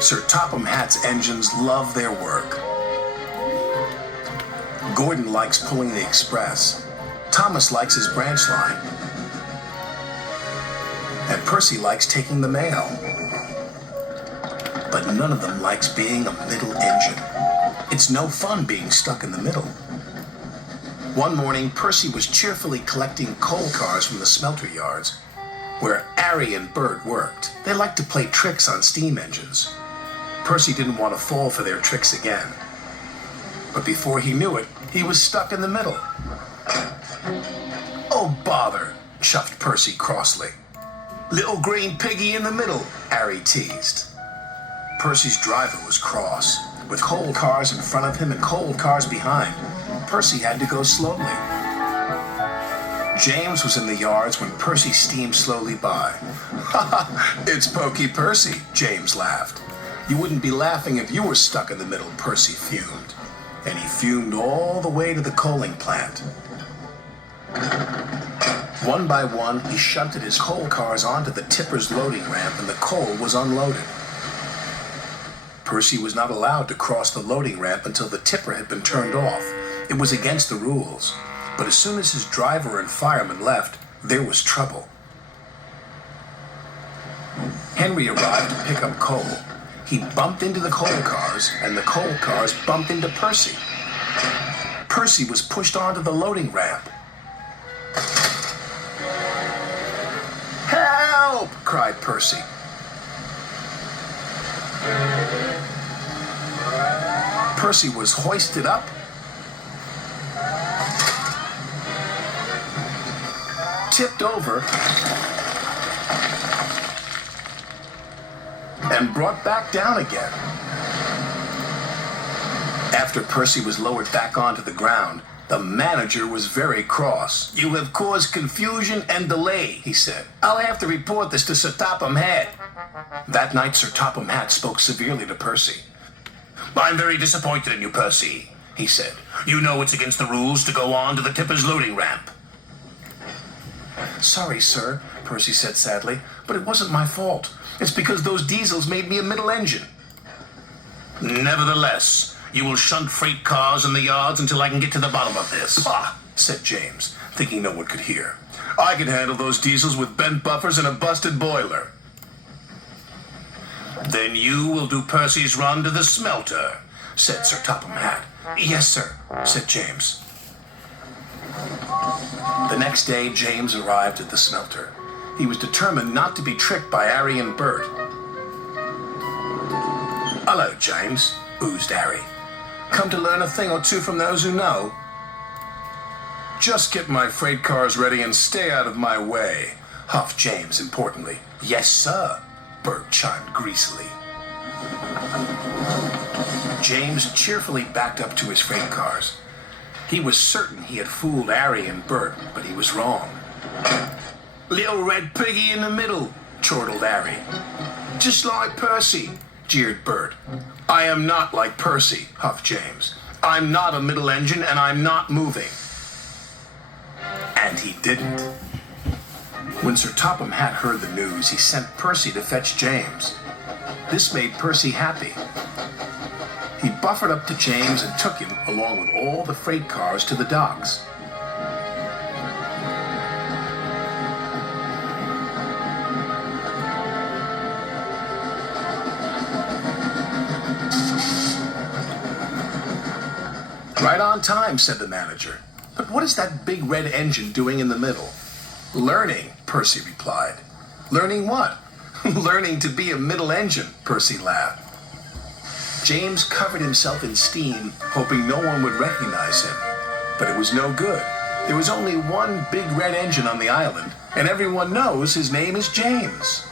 Sir Topham Hatt's engines love their work. Gordon likes pulling the express. Thomas likes his branch line. And Percy likes taking the mail. But none of them likes being a middle engine. It's no fun being stuck in the middle. One morning, Percy was cheerfully collecting coal cars from the smelter yards, where Harry and Bert worked. They liked to play tricks on steam engines. Percy didn't want to fall for their tricks again. But before he knew it, he was stuck in the middle. "Oh, bother," chuffed Percy crossly. "Little green piggy in the middle," Harry teased. Percy's driver was cross. With coal cars in front of him and coal cars behind, Percy had to go slowly. James was in the yards when Percy steamed slowly by. "Ha ha, it's Pokey Percy," James laughed. "You wouldn't be laughing if you were stuck in the middle," Percy fumed. And he fumed all the way to the coaling plant. One by one, he shunted his coal cars onto the tipper's loading ramp, and the coal was unloaded. Percy was not allowed to cross the loading ramp until the tipper had been turned off. It was against the rules. But as soon as his driver and fireman left, there was trouble. Henry arrived to pick up coal. He bumped into the coal cars, and the coal cars bumped into Percy. Percy was pushed onto the loading ramp. "Help!" cried Percy. Percy was hoisted up, tipped over, and brought back down again. After Percy was lowered back onto the ground, the manager was very cross. "You have caused confusion and delay," he said. "I'll have to report this to Sir Topham Hatt." That night, Sir Topham Hatt spoke severely to Percy. "I'm very disappointed in you, Percy," he said. "You know it's against the rules to go on to the tipper's loading ramp." "Sorry, sir," Percy said sadly, "but it wasn't my fault. It's because those diesels made me a middle engine." "Nevertheless, you will shunt freight cars in the yards until I can get to the bottom of this." "Bah," said James, thinking no one could hear. "I can handle those diesels with bent buffers and a busted boiler." "Then you will do Percy's run to the smelter," said Sir Topham Hatt. "Yes, sir," said James. The next day, James arrived at the smelter. He was determined not to be tricked by Harry and Bert. "Hello, James," oozed Harry. "Come to learn a thing or two from those who know?" "Just get my freight cars ready and stay out of my way," huffed James importantly. "Yes, sir," Bert chimed greasily. James cheerfully backed up to his freight cars. He was certain he had fooled Harry and Bert, but he was wrong. "Little red piggy in the middle," chortled Harry. "Just like Percy," jeered Bert. "I am not like Percy," huffed James. "I'm not a middle engine, and I'm not moving." And he didn't. When Sir Topham Hatt heard the news, he sent Percy to fetch James. This made Percy happy. He buffered up to James and took him, along with all the freight cars, to the docks. "Right on time," said the manager. "But what is that big red engine doing in the middle?" "Learning," Percy replied. "Learning what?" "Learning to be a middle engine," Percy laughed. James covered himself in steam, hoping no one would recognize him. But it was no good. There was only one big red engine on the island, and everyone knows his name is James.